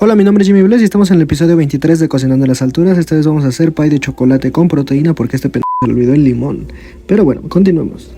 Hola, mi nombre es Jimmy Bless y estamos en el episodio 23 de Cocinando en las Alturas. Esta vez vamos a hacer pie de chocolate con proteína porque este pendejo se le olvidó el limón. Pero bueno, continuemos.